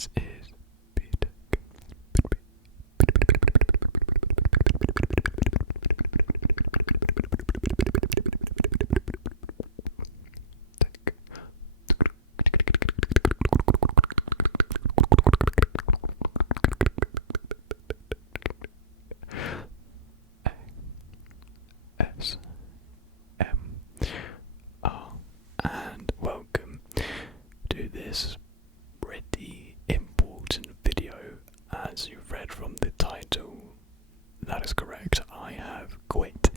This is BTEC. ASMR, and welcome to this pretty important video. As you've read from the title, that is correct. I have quit.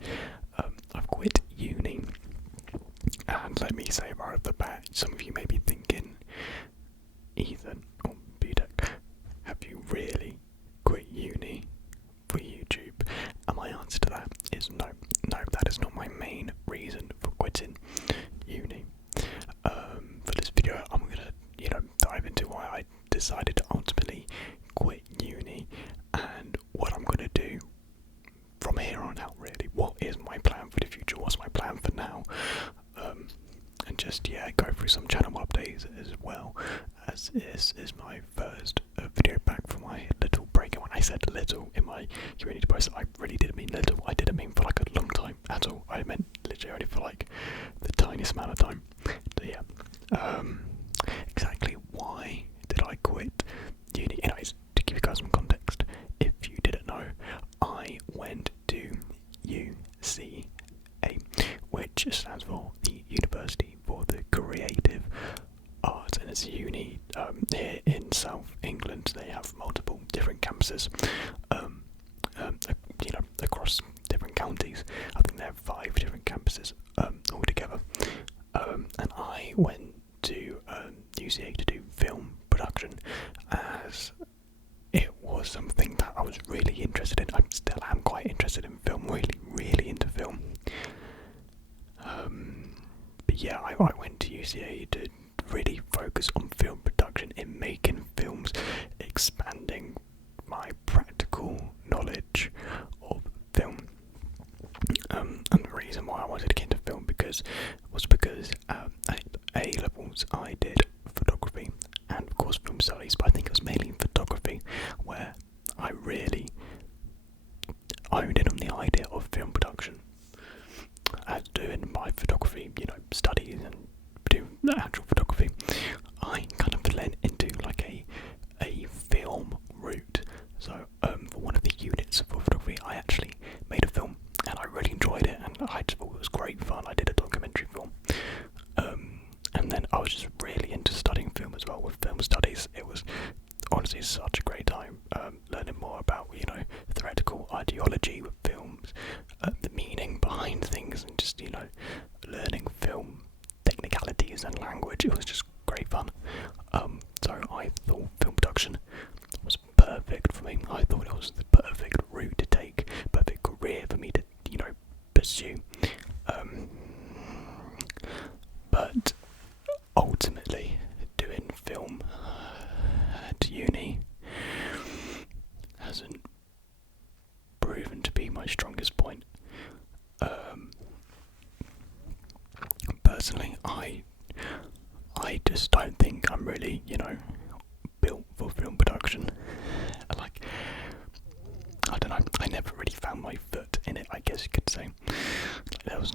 I've quit uni, and let me say right off the bat, some of you may be thinking, Ethan or BTEC, have you really quit uni for YouTube? And my answer to that is no. No, that is not my main reason for quitting uni. For this video, I'm gonna, dive into why I decided to ultimately quit uni and what I'm gonna do from here on out. Really, what is my plan for the future? What's my plan for now? And just go through some channel updates as well, as this is my first video back from my little break. And when I said little in my community post, I really didn't mean little. I didn't mean for like a long time at all. I meant literally only for like the tiniest amount of time. So exactly why did I quit uni? Anyways, to give you guys some context, if you didn't know, I went to UCA, which stands for the University for the Creative Arts, and it's a uni here in South England. They have multiple different campuses, across different counties. I think they have 5 different campuses altogether. And I went to UCA to do film production, as it was something that I was really interested in. I still am quite interested in film, really into film. I went to UCA to really focus on film production, in making films, expanding my practical knowledge of film. And the reason why I wanted to get into film was because at A levels I did photography and of course film studies, but I think it was mainly in photography where I really honed in on the idea of film production. As doing my photography, studies and doing the actual photography, I kind of lent into like a film route. So for one of the units for photography, I actually made a film and I really enjoyed it, and I just thought it was great fun. I did a documentary film, and then I was just really into studying film as well. With film studies, it was honestly such a great time, learning more about theoretical ideology with films, the meaning behind things, and just learning film technicalities and language. It was just great fun. So I thought film production was perfect for me. I thought it was the perfect route to take, perfect career for me to pursue. But ultimately, doing film at uni hasn't proven to be my strongest point. Personally, I just don't think I'm really, built for film production. Like, I don't know, I never really found my foot in it, I guess you could say. Like, there was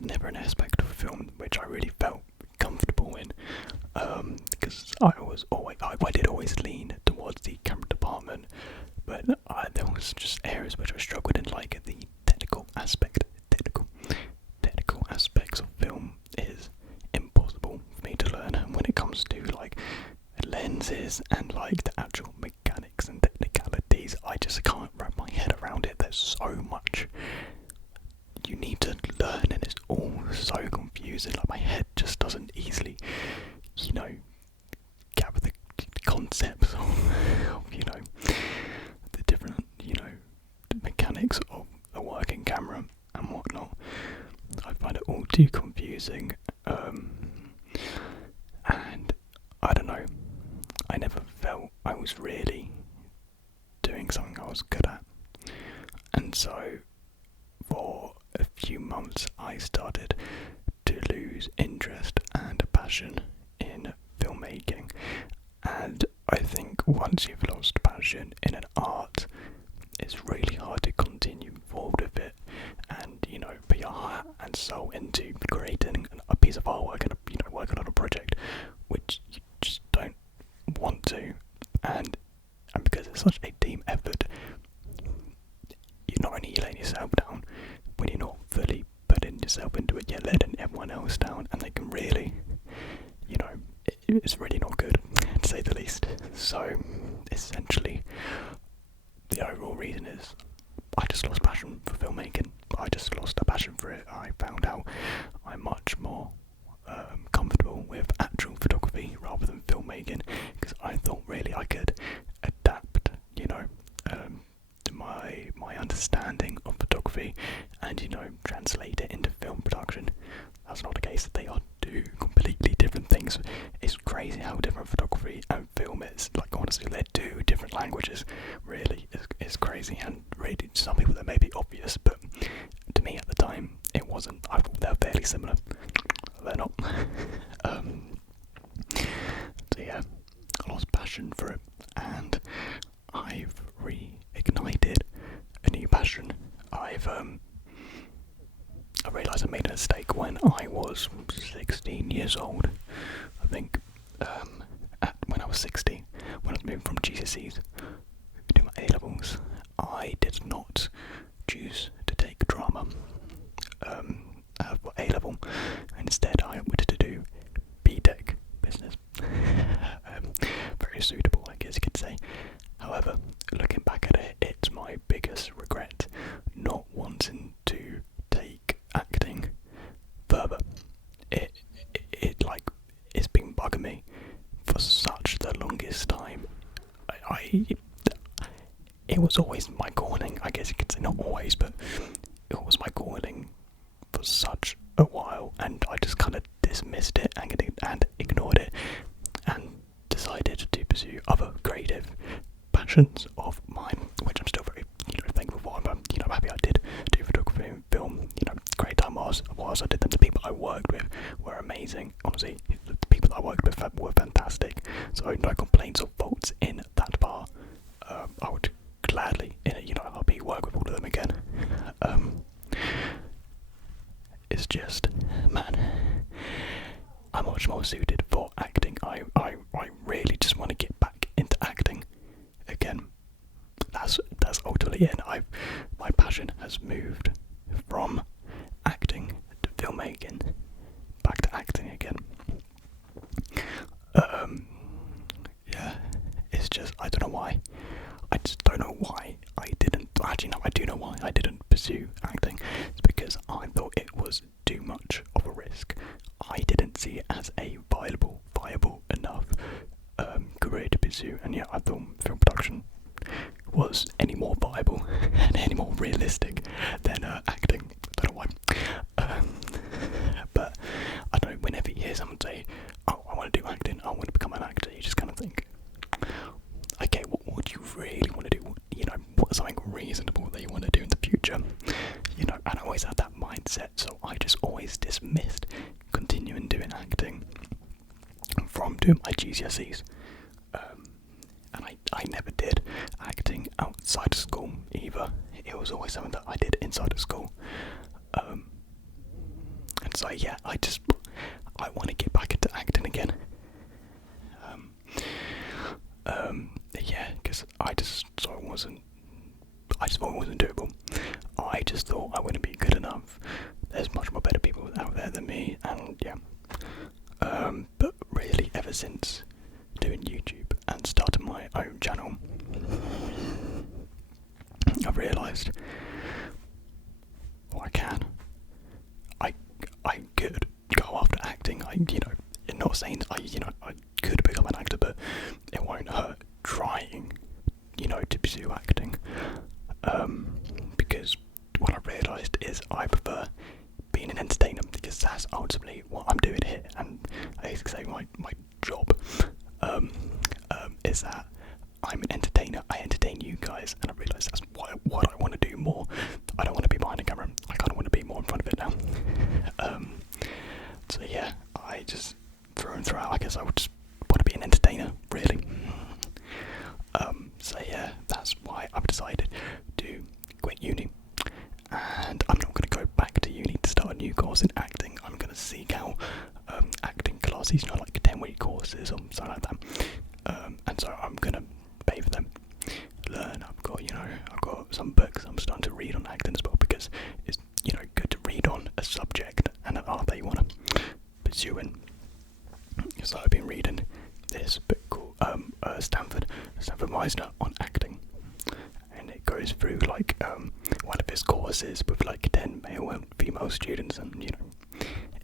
never an aspect of film which I really felt comfortable in, because I did always lean towards the camera department, but there was just areas which I struggled in, like the technical aspects of film is impossible for me to learn. And when it comes to like lenses and like the actual mechanics and technicalities, I just can't wrap my head around it. There's so much you need to learn, and it's all so confusing. Like, my head just doesn't easily, gather the concepts of the different, mechanics of a working camera and whatnot. I find it all too confusing, and I don't know, I never felt I was really doing something I was good at. And so for a few months I started to lose interest and passion in filmmaking, and I once you've lost passion in an art, it's really hard to continue forward with it, and put your heart and soul into creating a piece of artwork and working on a project which you just don't want to, and because it's such a team effort, you're not only letting yourself down when you're not fully putting yourself into it, you're letting everyone else down, and they can really, it's really not good, to say the least. So essentially, the overall reason is I just lost passion for filmmaking. I just lost a passion for it. I found out I'm much more comfortable with actual photography rather than filmmaking, because I thought really I could adapt, to my understanding of photography and translate it into film production. That's not the case. They are two completely different things. It's crazy how different photography and film is. Like, honestly, they're two different languages. Really, it's crazy, and really to some people that may be obvious, but to me at the time it wasn't. I thought they were fairly similar. They're not. So yeah, I lost passion for it, and I've reignited a new passion. I realised I made a mistake when I was 16 years old. I think when I was 16, when I was moving from GCSEs to my A-levels, I did not choose to take drama for A-level. Instead, I opted to do BTEC business. Very suitable, I guess you could say. However, looking back at it, it's my biggest regret not wanting to take acting further. It's been bugging me for such the longest time. It was always my calling, I guess you could say, not always, but it was my calling for such a while, and I just kind of dismissed it and ignored it, and decided to pursue other creative passions of mine, which I'm still very thankful for. I'm happy I did do photography and film. Great time whilst I did them. The people I worked with were amazing. Honestly, the people that I worked with were fantastic. So no complaints or faults in that part. I would gladly, I'll be work with all of them again. It's just, man, I'm much more suited for acting. I really just want to get back into acting again. That's ultimately it. My passion has moved from acting to filmmaking, back to acting again. Yeah, it's just, I don't know why. I just don't know why I didn't. Actually, no, I do know why I didn't pursue acting. It's because I thought it was too much of a risk. I didn't see it as a viable enough career to pursue, and I thought film production was any more viable and any more realistic than acting. I don't know why. But I don't know, whenever you hear someone say, oh, I want to do acting, I want to become an actor, you just kind of think, okay, what do you really want to do? What's something reasonable that you want to do in the future? And I always had that mindset, so I just always dismissed continuing doing acting from doing my GCSEs. And I never did acting outside of school either. It was always something that I did inside of school. And so yeah, I want to get back into acting again. Yeah, because I just thought it wasn't doable. I just thought I wouldn't be good enough. There's much more better people out there than me, and yeah. But really, ever since doing YouTube and starting my own channel, I've realised, I could go after acting. Not saying that I could become an actor, but it won't hurt trying, to pursue acting. Because what I realised is I prefer being an entertainer, because that's ultimately what I'm doing here, and I say my job is that I'm an entertainer. I entertain you guys, and I realise that's what I want to do more. I don't want to be behind a camera. I kind of want to be more in front of it now. So yeah, I just through and throughout, I guess I would just want to be an entertainer, really. courses or something like that. And so I'm gonna pay for them, learn. I've got some books I'm starting to read on acting as well, because it's good to read on a subject and an art that you want to pursue in. So I've been reading this book called Stanford Meisner on acting, and it goes through like one of his courses with like 10 male and female students, and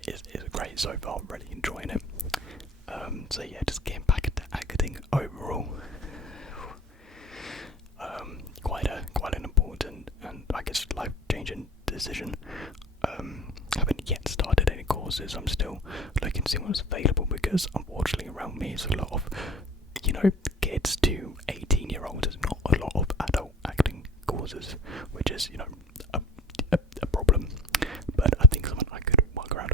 it's great so far. I'm really enjoying it. So yeah, just getting back into acting overall. Quite an important and I guess life-changing decision. I haven't yet started any courses. I'm still looking to see what's available, because unfortunately around me is a lot of kids to 18-year-olds. There's not a lot of adult acting courses, which is a problem. But I think something I could work around.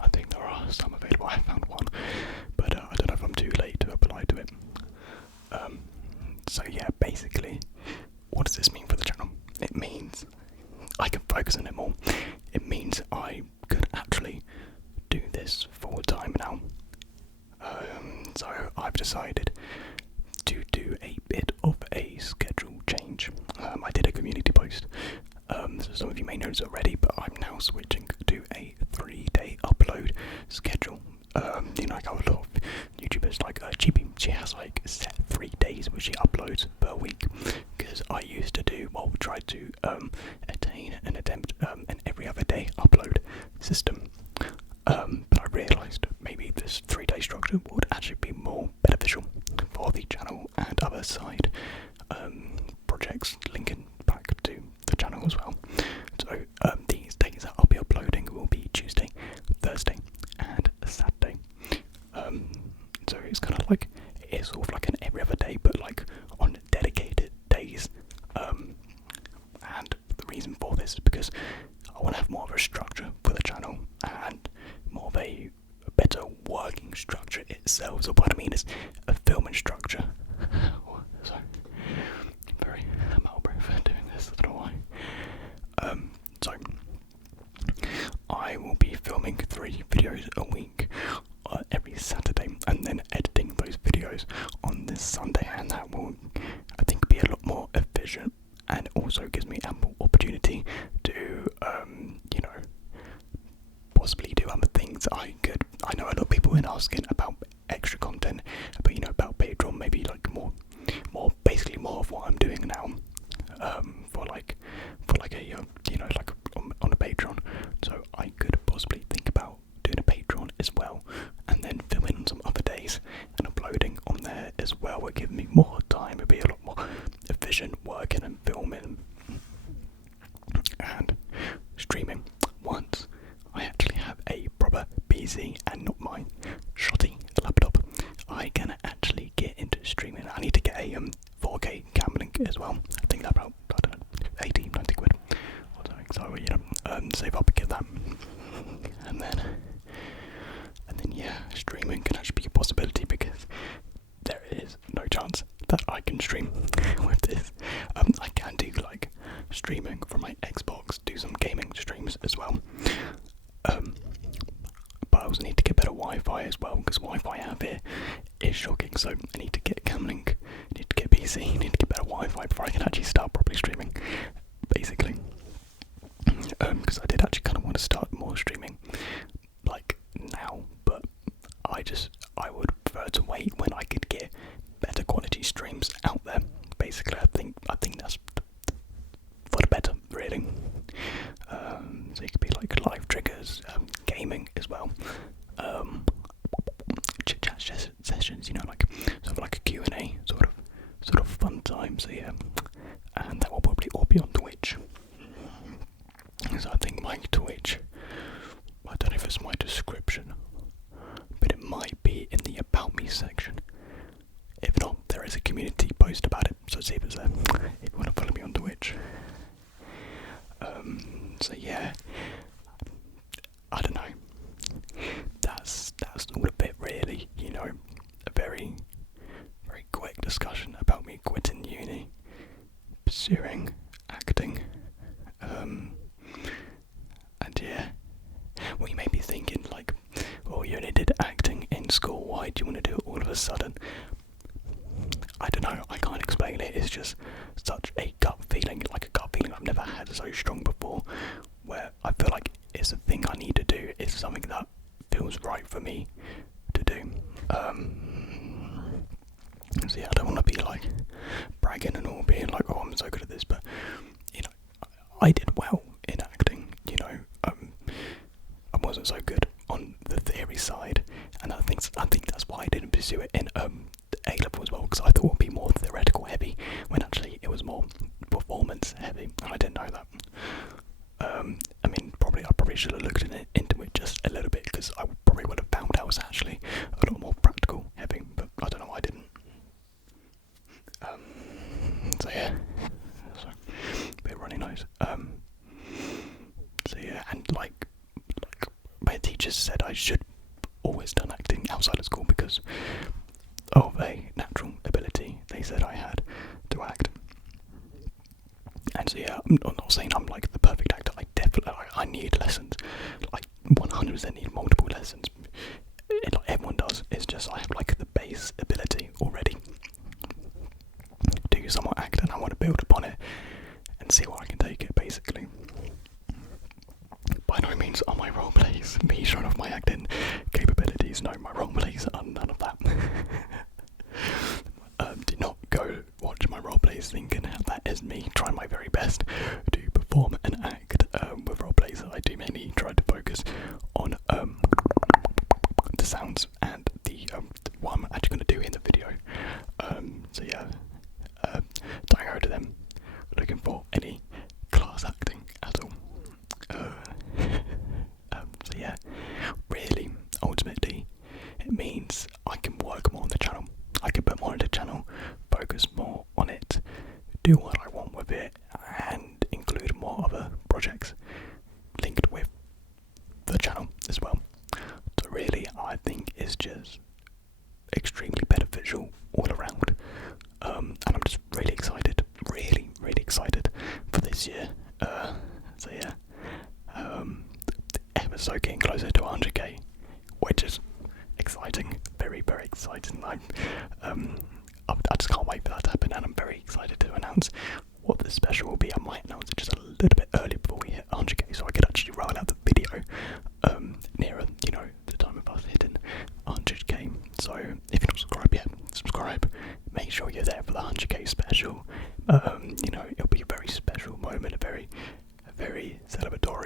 I think there are some available. I found one, but I don't know if I'm too late to apply to it. So yeah, basically, what does this mean for the channel? It means I can focus on it more. It means I could actually do this full time now. So I've decided to do a bit of a schedule change. I did a community post. So some of you may know this already, but I'm now switching to a 3-day upload schedule. Like how a lot of YouTubers, like GB, she has like set 3 days which she uploads per week. Because I used to try to attain and attempt an every other day upload system. But I realised maybe this 3-day structure would actually be more beneficial for the channel and other side projects linking back to the channel as well. So these days that I'll be uploading will be Tuesday, Thursday and Saturday. So it's kind of like, it is sort of like an every other day, but like on dedicated days. And the reason for this is because I want to have more of a structure for the channel and more of a better working structure itself. So what I mean is a filming structure. So I'm very out of breath doing this, I don't know why. So I will be filming 3 videos a week every Saturday, and then editing those videos on this Sunday, and that will, I think, be a lot more efficient, and also gives me ample opportunity to possibly do other things. I know a lot of people have been asking about extra content, but about Patreon, maybe like more basically more of what I'm doing now, for like a like on a Patreon. So I could possibly think about doing a Patreon as well, and then filming on some other days and uploading on there as well. Would give me more time. It'd be a lot more efficient working and filming and streaming. Once I actually have a proper PC and not my shoddy laptop, I can actually get into streaming. I need to get a 4K camera link as well. I think that's about, I don't know, 80, 90 quid or something. So save up and get that, and then yeah, streaming can actually be a possibility, because there is no chance that I can stream with this. I can do like streaming from my Xbox, do some gaming streams as well. But I also need to get better Wi-Fi as well, because Wi-Fi I have here is shocking. So I need to get a cam link, need to get PC, need to get better Wi-Fi before I can actually start properly streaming, basically. Because I did actually kind of want to start more streaming like now, but I would prefer to wait when I could get better quality streams out there. Basically, I think that's for the better, really. So it could be like live triggers, gaming as well, chit chat sessions, like sort of like a Q&A sort of fun time. So yeah, and that will probably all be on Twitch. So I think my Twitch, I don't know if it's my description, but it might be in the About Me section. If not, there is a community post about it, so see if it's there, if you want to follow me on Twitch. So yeah, I don't know, that's all a bit really, a very, very quick discussion about me quitting uni, pursuing acting, and yeah, well, you may be thinking like, well, you only did acting school. Why do you want to do it all of a sudden? I don't know, I can't explain it. It's just such a gut feeling, like a gut feeling I've never had so strong before, where I feel like it's a thing I need to do. It's something that feels right for me to do. So yeah, I don't want to be like bragging and all, being like, oh, I'm so good at this, but you know, I did well in acting. You know, I wasn't so good on the theory side, and I think that's why I didn't pursue it in A level as well, because I thought it would be more theoretical heavy, when actually it was more performance heavy, and I didn't know that. I mean, I probably should have looked into it just a little bit, because I probably would have found out it was actually a lot more practical heavy, but I don't know why I didn't. So yeah, so a bit runny nose. So yeah, and like my teachers said I should always done acting outside of school because of a natural ability they said I had to act. And so yeah, I'm not saying I'm like the perfect actor. I definitely I need lessons. Like 100% need multiple lessons. Like everyone does. It's just I have like the base ability already to somewhat act, and I want to build upon it and see what I can take it basically. By no means are my role plays me showing off my acting capabilities. No, my role plays are none of that. Do not go watch my role plays thinking that is me trying my very best to perform and act with role plays. I do mainly try to focus on the sounds and the what I'm actually going to do in the video. So yeah, don't go to them looking for any class acting at all. So yeah, really, ultimately, it means I can work more on the channel. I can put more into the channel, focus more on it, do what I want with it, and include more other projects linked with the channel as well. So really, I think it's just extremely beneficial all around. And I'm just really excited, really excited for this year. So yeah, ever so getting closer to 100k, which is exciting, very exciting. I just can't wait for that to happen, and I'm very excited to announce what the special will be. I might announce it just a little bit early before we hit 100k, so I could actually roll out the video nearer, you know, the time of us hitting 100k. So if you're not subscribed yet, subscribe. Make sure you're there for the 100k special. You know, it'll be a very special moment, a very celebratory